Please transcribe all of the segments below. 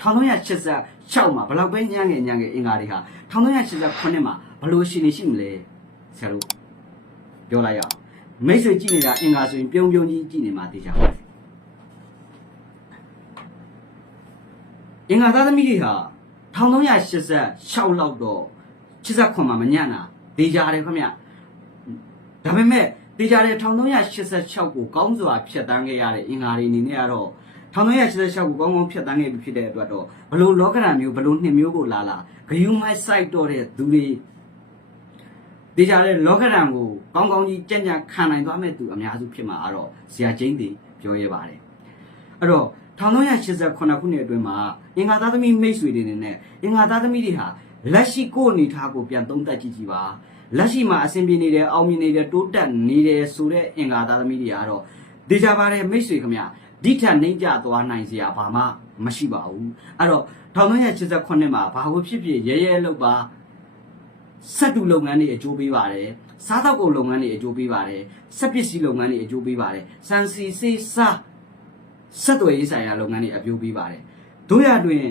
1386မှာဘယ်လောက်ပဲညံ့ငယ်ညံ့ငယ်အင်္ဂါတွေဟာ1389မှာဘယ်လိုရှိနေရှိမလဲဆရာတို့ပြောလိုက်ရအောင်မိတ်ဆွေကြည့်နေတာအင်္ဂါဆိုရင်ပြုံးပြုံးကြီးကြည့်နေမှာသိကြပါစေအင်္ဂါသားသမီးတွေဟာ1386လောက်တော့89မှာမညံ့တာဒေကြတယ်ခင်ဗျဒါပေမဲ့ဒေကြတယ်1386ကိုကောင်းစွာဖြတ်တန်းခဲ့ရတဲ့အင်္ဂါတွေအနေနဲ့ကတော့ 1386ကိုကောင်းကောင်းဖြတ်တန်းခဲ့ပြီဖြစ်တဲ့အတွက်တော့ဘလို့လောကဓာတ်မျိုးဘလို့နှစ်မျိုးကိုလာလာဂယုမိုက်ဆိုင်တော့တဲ့သူတွေဒေကြတဲ့လောကဓာတ်ကိုကောင်းကောင်းကြီးကြံ့ကြံ့ခံနိုင်သွားမဲ့သူအများစုဖြစ်မှာအဲ့တော့ဇာကျင်းတွေပြောရဲပါတယ်အဲ့တော့1389ခုနှစ်အတွင်းမှာအင်္ဂါသားသမီးမိတ်ဆွေတွေနေနဲ့အင်္ဂါသားသမီးတွေဟာလက်ရှိကိုယ်အနေထားကိုပြန်သုံးသပ်ကြည့်ကြည့်ပါလက်ရှိမှာအဆင်ပြေနေတယ်အောင်မြင်နေတယ်တိုးတက်နေတယ်ဆိုတဲ့အင်္ဂါသားသမီးတွေကတော့ဒေကြပါတယ်မိတ်ဆွေခင်ဗျ ဒီထက်နှိမ့်ကြသွားနိုင်စရာဘာမှမရှိပါဘူးအဲ့တော့1389မှာဘာကိုဖြစ်ဖြစ်ရဲရဲလုပ်ပါစက်တူလုပ်ငန်းတွေအကျိုးပေးပါတယ်စားသောက်ကုန်လုပ်ငန်းတွေအကျိုးပေးပါတယ်စက်ပစ္စည်းလုပ်ငန်းတွေအကျိုးပေးပါတယ်စံစီစေးစားဆက်သွယ်ရေးဆိုင်ရာလုပ်ငန်းတွေအကျိုးပေးပါတယ်တို့ရတွင်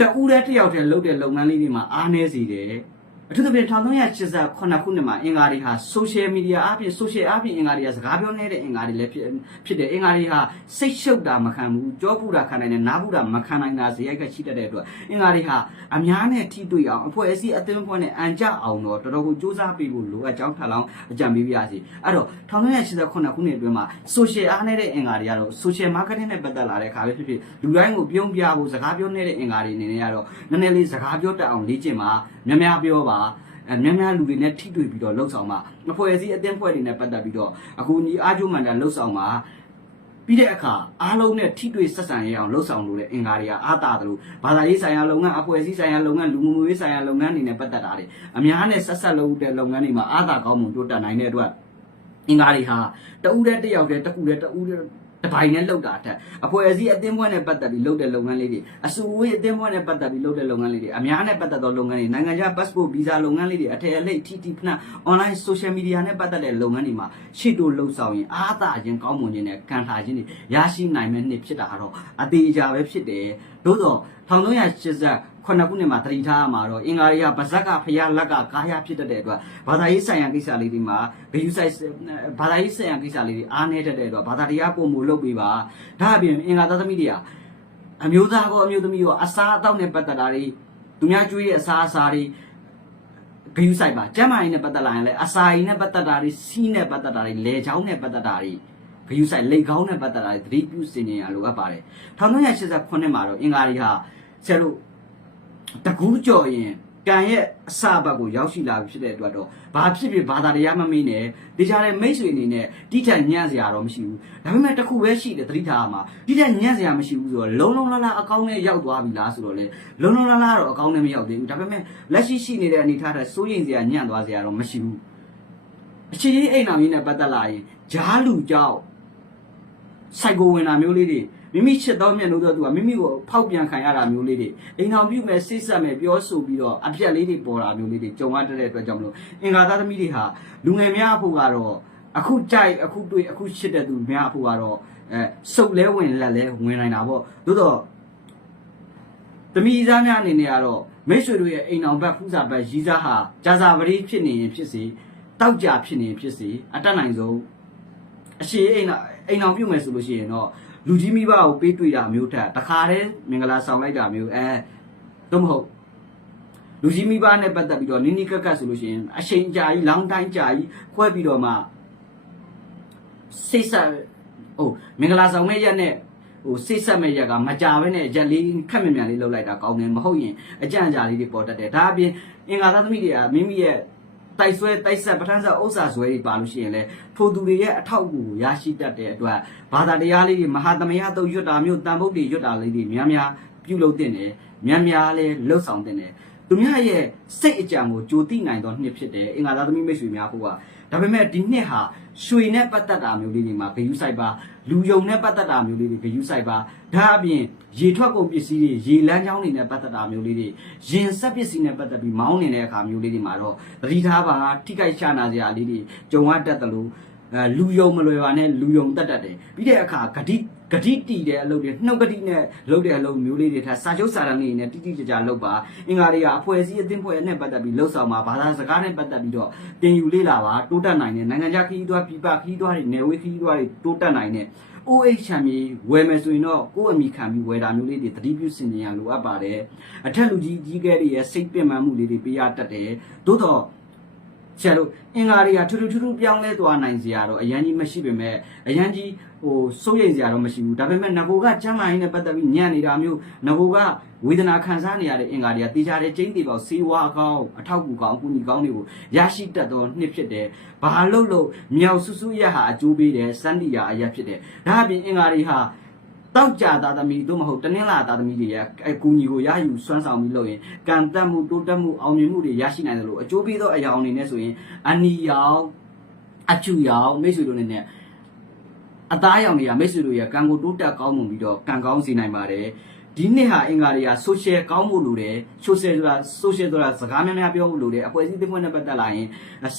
တဦးတည်းတစ်ယောက်တည်းလုပ်တဲ့လုပ်ငန်းလေးတွေမှာအားနည်းစေတယ် အထူးသဖြင့်1389ခုနှစ်မှာအင်္ဂါတွေဟာ social media အပြင် social အပြင်အင်္ဂါတွေကစကားပြောနေတဲ့အင်္ဂါတွေလည်းဖြစ်ဖြစ်တယ်အင်္ဂါတွေဟာစိတ်ရှုပ်တာမခံဘူးကြောပူတာခံနိုင်တယ်နားပူတာမခံနိုင်တာဇယိုက်ကရှိတတ်တဲ့အတွက်အင်္ဂါတွေဟာအများနဲ့ထိတွေ့အောင်အဖွဲ့အစည်းအသင်းအဖွဲ့နဲ့အန်ကြအောင်တော့တော်တော်ကိုစူးစမ်းပေးဖို့လိုအပ်ကြောင်းထပ်လောင်းအကြံပေးပါရစေအဲ့တော့1389ခုနှစ်အတွင်းမှာ social အားနေတဲ့အင်္ဂါတွေကတော့ social marketing နဲ့ပတ်သက်လာတဲ့အခါပဲဖြစ်ဖြစ်လူတိုင်းကိုပြုံးပြဖို့စကားပြောနေတဲ့အင်္ဂါတွေအနေနဲ့ကတော့နည်းနည်းလေးစကားပြောတတ်အောင်လေ့ကျင့်ပါများများပြောပါအဲများများလူတွေနဲ့ထိတွေ့ပြီးတော့လှုပ်ဆောင်ပါအဖွဲ့အစည်းအသင်းဖွဲ့တွေနဲ့ပတ်သက်ပြီးတော့အခုညီအားကျိုးမှန်တာလှုပ်ဆောင်ပါပြီးတဲ့အခါအားလုံးနဲ့ထိတွေ့ဆက်ဆံရအောင်လှုပ်ဆောင်လို့တဲ့အင်္ဂါတွေကအားတာတယ်လို့ဘာသာရေးဆိုင်ရာလုပ်ငန်းအဖွဲ့အစည်းဆိုင်ရာလုပ်ငန်းလူမှုရေးဆိုင်ရာလုပ်ငန်းတွေနဲ့ပတ်သက်တာတွေအများနဲ့ဆက်ဆက်လုပ်တဲ့လုပ်ငန်းတွေမှာအားတာကောင်းမှုတိုးတက်နိုင်တဲ့အတွက်အင်္ဂါတွေဟာတဦးတည်းတစ်ယောက်တည်းတစ်ခုတည်းတဦးတည်း တပိုင်းနဲ့လောက်တာအထက်အဖွဲ့အစည်းအသင်းဖွဲ့နဲ့ပတ်သက်ပြီးလုပ်တဲ့လုပ်ငန်းလေးတွေအစုအဝေးအသင်းဖွဲ့နဲ့ပတ်သက်ပြီးလုပ်တဲ့လုပ်ငန်းလေးတွေအများနဲ့ပတ်သက်သောလုပ်ငန်းတွေနိုင်ငံခြား passport visa လုပ်ငန်းလေးတွေအထည်အလိပ် TT ဖန online social media နဲ့ပတ်သက်တဲ့လုပ်ငန်းတွေမှာရှေ့တိုးလှုပ်ဆောင်ရင်အားသာခြင်းကောင်းမွန်ခြင်းနဲ့ကန်ထာခြင်းတွေရရှိနိုင်မယ့်နှစ်ဖြစ်တာကတော့အသေးအကြပဲဖြစ်တယ်သို့တော့1380 ခုနှစ်ခုနှစ်မှာတတိထားမှာတော့အင်္ဂါရီကဗဇက်ကဖျားလက်ကကာယဖြစ်တတ်တဲ့အတွက်ဘာသာရေးဆိုင်ရာကိစ္စလေးတွေမှာဂယုဆိုင်ဘာသာရေးဆိုင်ရာကိစ္စလေးတွေအားနည်းတတ်တဲ့အတွက်ဘာသာတရားပုံမူလုပ်ပေးပါဒါအပြင်အင်္ဂါသသမီးတွေကအမျိုးသားကောအမျိုးသမီးကောအစားအသောက်နဲ့ပတ်သက်တာတွေသူများကျွေးတဲ့အစားအစာတွေဂယုဆိုင်ပါကျမ်းမာရေးနဲ့ပတ်သက်လာရင်လည်းအစာရည်နဲ့ပတ်သက်တာတွေစီးနဲ့ပတ်သက်တာတွေလေချောင်းနဲ့ပတ်သက်တာတွေဂယုဆိုင်လေကောင်းနဲ့ပတ်သက်တာတွေသတိပြုစင်ကြင်ရလိုအပ်ပါတယ်1989မှာတော့အင်္ဂါရီဟာဆရာတို့ တကူးကြော်ရင်ကံရဲ့အစဘက်ကိုရောက်ရှိလာပြီဖြစ်တဲ့အတွက်တော့ဘာဖြစ်ဖြစ်ဘာသာတရားမမေးနဲ့ဒီကြတဲ့မိတ်ဆွေအနေနဲ့တိထက်ညံ့စရာတော့မရှိဘူးဒါပေမဲ့တစ်ခုပဲရှိတယ်သတိထားမှာတိထက်ညံ့စရာမရှိဘူးဆိုတော့လုံလုံလလအကောင်းနဲ့ရောက်သွားပြီလားဆိုတော့လေလုံလုံလလတော့အကောင်းနဲ့မရောက်သေးဘူးဒါပေမဲ့လက်ရှိရှိနေတဲ့အနေထားတဲ့စိုးရိမ်စရာညံ့သွားစရာတော့မရှိဘူးအခြေကြီးအိမ်အောင်ကြီးနဲ့ပတ်သက်လာရင်ဂျားလူကြောက်စိုက်ကိုဝင်တာမျိုးလေးတွေ မိမိချစ်တော်မြတ်လို့တော့သူကမိမိကိုဖောက်ပြန်ခံရတာမျိုးလေးတွေအိမ်အောင်ပြုမဲ့စိတ်ဆက်မဲ့ပြောဆိုပြီးတော့အပြက်လေးတွေပေါ်တာမျိုးလေးတွေကြုံရတဲ့အတွက်ကြောင့်မလို့အင်္ဂါသားသမီးတွေဟာလူငယ်များအဖို့ကတော့အခုကြိုက်အခုတွေ့အခုချစ်တဲ့သူများအဖို့ကတော့အဲစုပ်လဲဝင်လက်လဲဝင်နိုင်တာပေါ့သို့တော့သမီးသားများအနေနဲ့ကတော့မိတ်ဆွေတို့ရဲ့အိမ်အောင်ဘက်ဖူးစာဘက်ရီးစားဟာဂျာစာပရိဖြစ်နေရင်ဖြစ်စေတောက်ကြဖြစ်နေရင်ဖြစ်စေအတက်နိုင်ဆုံးအရှိအိမ် အောင်အိမ်အောင်ပြုတ်မယ်ဆိုလို့ရှိရင်တော့လူကြီးမိဘကိုပေးတွေ့တာမျိုးထက်တခါတည်းမင်္ဂလာဆောင်လိုက်တာမျိုးအဲတော့မဟုတ်လူကြီးမိဘနဲ့ပတ်သက်ပြီးတော့နိနိကက်ကက်ဆိုလို့ရှိရင်အချိန်ကြာကြီးလောင်းတိုင်းကြာကြီးခွဲပြီးတော့မှစိတ်ဆက်ဟိုမင်္ဂလာဆောင်မဲ့ရက်နဲ့ဟိုစိတ်ဆက်မဲ့ရက်ကမကြဘဲနဲ့ရက်လေးခက်မြန်မြန်လေးလှုပ်လိုက်တာကောင်းတယ်မဟုတ်ရင်အကြံကြာလေးတွေပေါ်တတ်တယ်ဒါအပြင်အင်္ဂါသားသမီးတွေကမိမိရဲ့ တိုက်ဆွဲတိုက်ဆက်ပဋ္ဌာန်းဆက်ဥစ္စာဆွဲတွေပါလို့ရှိရင်လေထိုသူတွေရဲ့အထောက်အကူကိုရရှိတတ်တဲ့အတွက်ဘာသာတရားလေးတွေမဟာသမယတုတ်ရွတ်တာမျိုးတန်ဖို့တွေရွတ်တာလေးတွေများများပြုလုပ်တင်တယ်များများလည်းလှုပ်ဆောင်တင်တယ် သူများရဲ့စိတ်အကြံကိုကြိုသိနိုင်သောနှစ်ဖြစ်တယ်အင်္ဂါသားသမီးမိတ်ဆွေများဖို့ကဒါပေမဲ့ဒီနှစ်ဟာရွှေနဲ့ပတ်သက်တာမျိုးလေးတွေမှာဂယုစိုက်ပါလူယုံနဲ့ပတ်သက်တာမျိုးလေးတွေဂယုစိုက်ပါဒါအပြင်ရေထွက်ကုန်ပစ္စည်းတွေရေလမ်းကြောင်းတွေနဲ့ပတ်သက်တာမျိုးလေးတွေရင်ဆက်ပစ္စည်းနဲ့ပတ်သက်ပြီးမောင်းနေတဲ့အခါမျိုးလေးတွေမှာတော့သတိထားပါထိခိုက်ချနာစရာလေးတွေကြုံရတတ်တယ်လို့အဲအဲ လူယုံမလွယ်ပါနဲ့လူယုံတက်တက်တယ်ပြီးတဲ့အခါဂတိဂတိတီတဲ့အလုပ်တွေနှုတ်ဂတိနဲ့လုပ်တဲ့အလုပ်မျိုးလေးတွေထားစာချုပ်စာတမ်းလေးတွေနဲ့တိတိကျကျလုပ်ပါအင်္ဂါတွေကအဖွဲ့အစည်းအသင်းဖွဲ့နဲ့ပတ်သက်ပြီးလှုပ်ဆောင်ပါဘာသာစကားနဲ့ပတ်သက်ပြီးတော့တင်ယူလေးလာပါတိုးတက်နိုင်တဲ့နိုင်ငံခြားခရီးသွားပြည်ပခရီးသွားတွေနယ်ဝေးခရီးသွားတွေတိုးတက်နိုင်တဲ့ OH ချမ်းမြေဝယ်မယ်ဆိုရင်တော့ကိုယ့်အမိခံပြီးဝယ်တာမျိုးလေးတွေသတိပြုစင်ကြင်ရလိုအပ်ပါတယ်အထက်လူကြီးကြီးကဲတွေရဲ့စိတ်ပင်ပန်းမှုလေးတွေပေးရတတ်တယ်သို့တော့ ဆရာတို့အင်္ဂါတွေကထူးထူးထူးထူးပြောင်းလဲသွားနိုင်စရာတော့အရန်ကြီးမရှိပေမဲ့အရန်ကြီးဟိုစိုးရိမ်စရာတော့မရှိဘူးဒါပေမဲ့ငကိုကကျမ်းမာရေးနဲ့ပတ်သက်ပြီးညံ့နေတာမျိုးငကိုကဝေဒနာခံစားနေရတဲ့အင်္ဂါတွေကတေချာတဲ့ကျင်းတေပေါက်စေဝါကောင်းအထောက်အကူကောင်းအကူအညီကောင်းတွေကိုရရှိတတ်သောနှစ်ဖြစ်တယ်ဘာလို့လို့မြောက်ဆူဆူရဟာအကျိုးပေးတယ်စန္ဒီယာအရက်ဖြစ်တယ်ဒါအပြင်အင်္ဂါတွေဟာ တောက်ကြသားသမီးတို့မဟုတ်တနင်္လာသားသမီးတွေရဲ့အကူအညီကိုရယူစွမ်းဆောင်ပြီးလုပ်ရင်ကံတက်မှုတိုးတက်မှုအောင်မြင်မှုတွေရရှိနိုင်တယ်လို့အကျိုးပေးသောအရာအနေနဲ့ဆိုရင်အနီရောင်အချူရောင်မိတ်ဆွေတို့အနေနဲ့အသားရောင်တွေကမိတ်ဆွေတို့ရဲ့ကံကိုတိုးတက်ကောင်းမွန်ပြီးတော့ကံကောင်းစေနိုင်ပါတယ် ဒီနှစ်ဟာအင်္ဂါတွေက social ကောင်းဖို့လိုတယ် social ဆိုတာ social ဆိုတာစကားများများပြောဖို့လိုတယ်အဖွဲ့အစည်းတစ်ဖွဲ့နဲ့ပတ်သက်လာရင်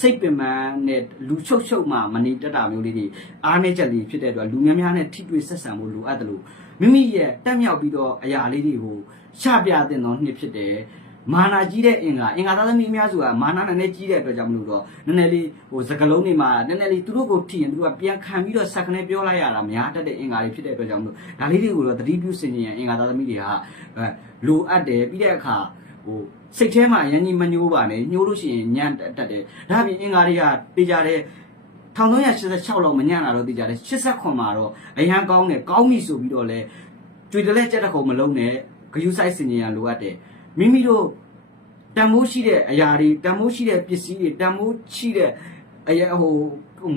စိတ်ပင်ပန်းနဲ့လူချုပ်ချုပ်မှမနေတတ်တာမျိုးလေးတွေအားနည်းချက်လေးဖြစ်တဲ့အတွက်လူများများနဲ့ထိတွေ့ဆက်ဆံဖို့လိုအပ်တယ်လို့မိမိရဲ့တက်မြောက်ပြီးတော့အရာလေးတွေကိုချပြတဲ့တော့နှစ်ဖြစ်တယ် မာနာကြီးတဲ့အင်္ဂါအင်္ဂါသားသမီးအများစုကမာနာနဲ့ကြီးတဲ့အတွက်ကြောင့်မလို့တော့နည်းနည်းလေးဟိုစကလုံးတွေမှာနည်းနည်းလေးသူတို့ကိုထိရင်သူတို့ကပြန်ခံပြီးတော့ဆက်ခနဲ့ပြောလိုက်ရတာများတတ်တဲ့အင်္ဂါတွေဖြစ်တဲ့အတွက်ကြောင့်မလို့ဒါလေးတွေကိုတော့သတိပြုစင်ကြင်အင်္ဂါသားသမီးတွေကအဲလိုအပ်တယ်ပြီးတဲ့အခါဟိုစိတ်ထဲမှာအရင်ကြီးမညှိုးပါနဲ့ညှိုးလို့ရှိရင်ညံ့တက်တယ်ဒါပြင်အင်္ဂါတွေကပေးကြတဲ့1386လောက်မညံ့တာတော့သိကြတယ်89မှာတော့အရန်ကောင်းတယ်ကောင်းပြီဆိုပြီးတော့လဲကြွေတလဲကြက်တခုံမလုံးနဲ့ဂယုစိုက်စင်ကြင်ရလိုအပ်တယ် မိမိတို့တန်မိုးရှိတဲ့အရာတွေတန်မိုးရှိတဲ့ပစ္စည်းတွေတန်မိုးရှိတဲ့အရာဟို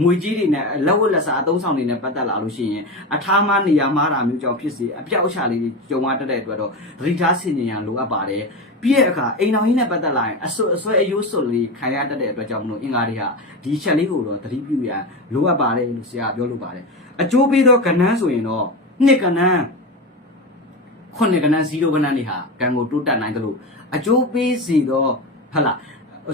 ငွေကြီးတွေနဲ့လက်ဝတ်လက်စားအသုံးဆောင်တွေနဲ့ပတ်သက်လာလို့ရှိရင်အထားမနေရာမှားတာမျိုးကြောင့်ဖြစ်စေအပြောက်အချလေးတွေကြုံရတတ်တဲ့အတွက်တော့သတိထားဆင်ခြင်ရန်လိုအပ်ပါတယ်ပြီးတဲ့အခါအိမ်တော်ကြီးနဲ့ပတ်သက်လာရင်အဆွအဆွဲအယိုးဆွလေးခံရတတ်တဲ့အတွက်ကြောင့်မလို့အင်္ဂါတွေဟာဒီချက်လေးကိုတော့သတိပြုရန်လိုအပ်ပါတယ်လို့ဆရာပြောလိုပါတယ်အကျိုးပေးသောကဏ္ဍဆိုရင်တော့နှစ်ကဏ္ဍ ခုနှစ်ကဏ္ဍ0ကဏ္ဍတွေဟာကံကိုတိုးတက်နိုင်တယ်လို့အကျိုးပေးစီတော့ဟုတ်လား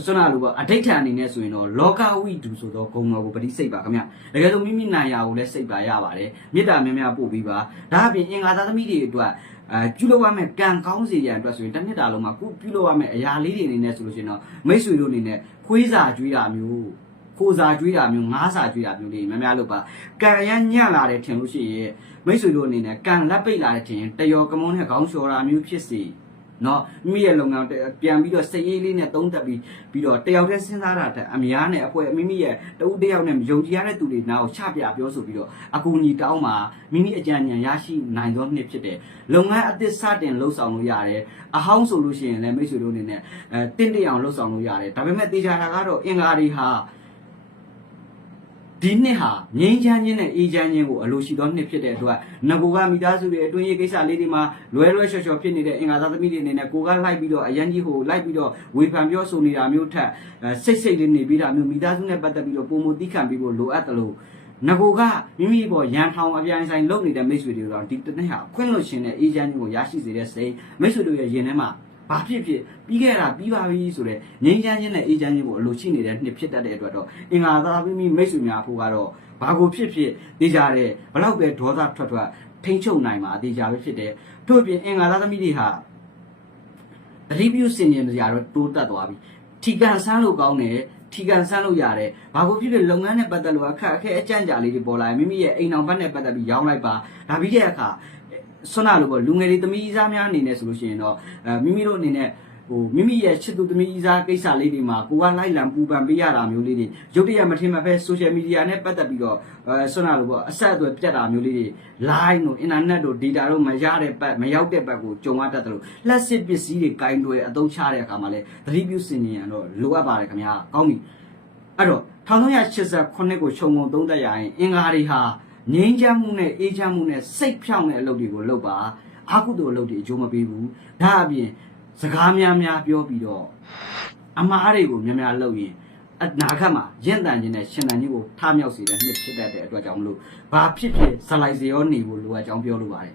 ဆွမ်းနာလို့ပေါ့အဋိဋ္ဌာန်အနေနဲ့ဆိုရင်တော့လောကဝိတုဆိုတော့ဂုံတော်ကိုပฏิစိတ်ပါခင်ဗျတကယ်လို့မိမိနိုင်ရာကိုလည်းစိတ်ပါရပါတယ်မေတ္တာများများပို့ပြီးပါဒါအပြင်အင်္ဂါသားသမီးတွေအတွက်အဲပြုလုပ်ရမယ့်ကံကောင်းစေရန်အတွက်ဆိုရင်တစ်နှစ်တာလုံးမှာကုပြုလုပ်ရမယ့်အရာလေးတွေအနေနဲ့ဆိုလို့ရှိရင်တော့မိတ်ဆွေတို့အနေနဲ့ခွေးစာကြွေးတာမျိုး ခိုစာကြွေးတာမျိုးငါးစာကြွေးတာမျိုးလေးများများလုပ်ပါကံရမ်းညံ့လာတယ်ထင်လို့ရှိရင်မိတ်ဆွေတို့အနေနဲ့ကံလက်ပိတ်လာတဲ့ထင်တယောကမုန်းနဲ့ခေါင်းလျှော်တာမျိုးဖြစ်စေနော်မိရဲ့လုပ်ငန်းပြန်ပြီးတော့စည်ရေးလေးနဲ့သုံးသက်ပြီးပြီးတော့တယောက်တည်းစဉ်းစားတာတဲ့အများနဲ့အဖွဲမိမိရဲ့တဦးတယောက်နဲ့ယုံကြည်ရတဲ့သူတွေနားကိုချပြပြောဆိုပြီးတော့အကူအညီတောင်းပါမိမိအကြံဉာဏ်ရရှိနိုင်သောနှစ်ဖြစ်တယ်လုပ်ငန်းအသစ်စတင်လှုပ်ဆောင်လို့ရတယ်အဟောင်းဆိုလို့ရှိရင်လည်းမိတ်ဆွေတို့အနေနဲ့အဲတင့်တရအောင်လှုပ်ဆောင်လို့ရတယ်ဒါပေမဲ့တေချာတာကတော့အင်္ဂါတွေဟာ ဒီနှစ်ဟာငြိမ်းချမ်းခြင်းနဲ့အေးချမ်းခြင်းကိုအလိုရှိသောနှစ်ဖြစ်တဲ့အတွက်ငကိုကမိသားစုတွေအတွင်းရေးကိစ္စလေးတွေမှာလွဲလွဲချော်ချော်ဖြစ်နေတဲ့အင်္ဂါသားသမီးတွေအနေနဲ့ကိုကလိုက်ပြီးတော့အရန်ကြီးဟိုလိုက်ပြီးတော့ဝေဖန်ပြောဆိုနေတာမျိုးထက်စိတ်စိတ်လေးနေပြီးတာမျိုးမိသားစုနဲ့ပတ်သက်ပြီးတော့ပုံမတိခံပြီးဖို့လိုအပ်တယ်လို့ငကိုကမိမိပေါ်ရန်ထောင်အပြိုင်ဆိုင်လုပ်နေတဲ့မိတ်ဆွေတွေတော့ဒီတစ်နေ့ဟာခွင့်လွှတ်ခြင်းနဲ့အေးချမ်းခြင်းကိုရရှိစေတဲ့စိတ်မိတ်ဆွေတို့ရဲ့ရင်ထဲမှာ ဘာဖြစ်ဖြစ်ပြီးခဲ့တာပြီးပါပြီဆိုတော့ငြိမ်းချမ်းခြင်းနဲ့အေးချမ်းခြင်းကိုအလိုရှိနေတဲ့နှစ်ဖြစ်တတ်တဲ့အတွက်တော့အင်္ဂါသာမိမိမိတ်ဆွေများဖို့ကတော့ဘာကိုဖြစ်ဖြစ်သိကြတဲ့ဘလောက်ပဲဒေါသထွက်ထွက်ထိမ့်ချုပ်နိုင်မှာအသေးကြပဲဖြစ်တယ်ထို့အပြင်အင်္ဂါသာသမီးတွေဟာတတိပြုစင်ရင်ကြတော့တိုးတက်သွားပြီထီကန်ဆန်းလို့ကောင်းတယ်ထီကန်ဆန်းလို့ရတယ်ဘာကိုဖြစ်ဖြစ်လုပ်ငန်းနဲ့ပတ်သက်လို့အခက်အခဲအကြံကြလေးတွေပေါ်လာရင်မိမိရဲ့အိမ်အောင်ဘက်နဲ့ပတ်သက်ပြီးရောင်းလိုက်ပါဒါပြီးတဲ့အခါ ဆွမ်းနာလို့ပေါ့လူငယ်တွေသမီးစားများအနေနဲ့ဆိုလို့ရှိရင်တော့အဲမိမိတို့အနေနဲ့ဟိုမိမိရဲ့ချစ်သူသမီးစားကိစ္စလေးတွေမှာကိုကလိုက်လံပူပန်ပေးရတာမျိုးလေးတွေရုပ်တရက်မထင်မှပဲ social media နဲ့ပတ်သက်ပြီးတော့အဲဆွမ်းနာလို့ပေါ့အဆက်အသွယ်ပြတ်တာမျိုးလေးတွေ line တို့ internet တို့ data တို့မရတဲ့ဘက်မရောက်တဲ့ဘက်ကိုကြုံရတတ်တယ်လို့လက်စစ်ပစ္စည်းတွေကင်တွယ်အသုံးချတဲ့အခါမှာလဲသတိပြုစင်ရင်တော့လိုအပ်ပါတယ်ခင်ဗျာကောင်းပြီအဲ့တော့1389ကိုခြုံငုံသုံးသက်ရရင်အင်္ဂါတွေဟာ ငြိမ်းချမ်းမှုနဲ့အေးချမ်းမှုနဲ့စိတ်ဖြောင့်တဲ့အလုပ်တွေကိုလုပ်ပါအာကုသိုလ်အလုပ်တွေအကျိုးမပေးဘူးဒါအပြင်စကားများများပြောပြီးတော့အမားတွေကိုများများလုပ်ရင်အနာဂတ်မှာရင့်တန်ခြင်းနဲ့ရှင်တန်ခြင်းကိုထားမြောက်စေတဲ့နှစ်ဖြစ်တတ်တဲ့အတွက်ကြောင့်မလို့ဘာဖြစ်ဖြစ်ဇလိုက်စေရောနေဖို့လိုအပ်ကြောင်းပြောလိုပါတယ်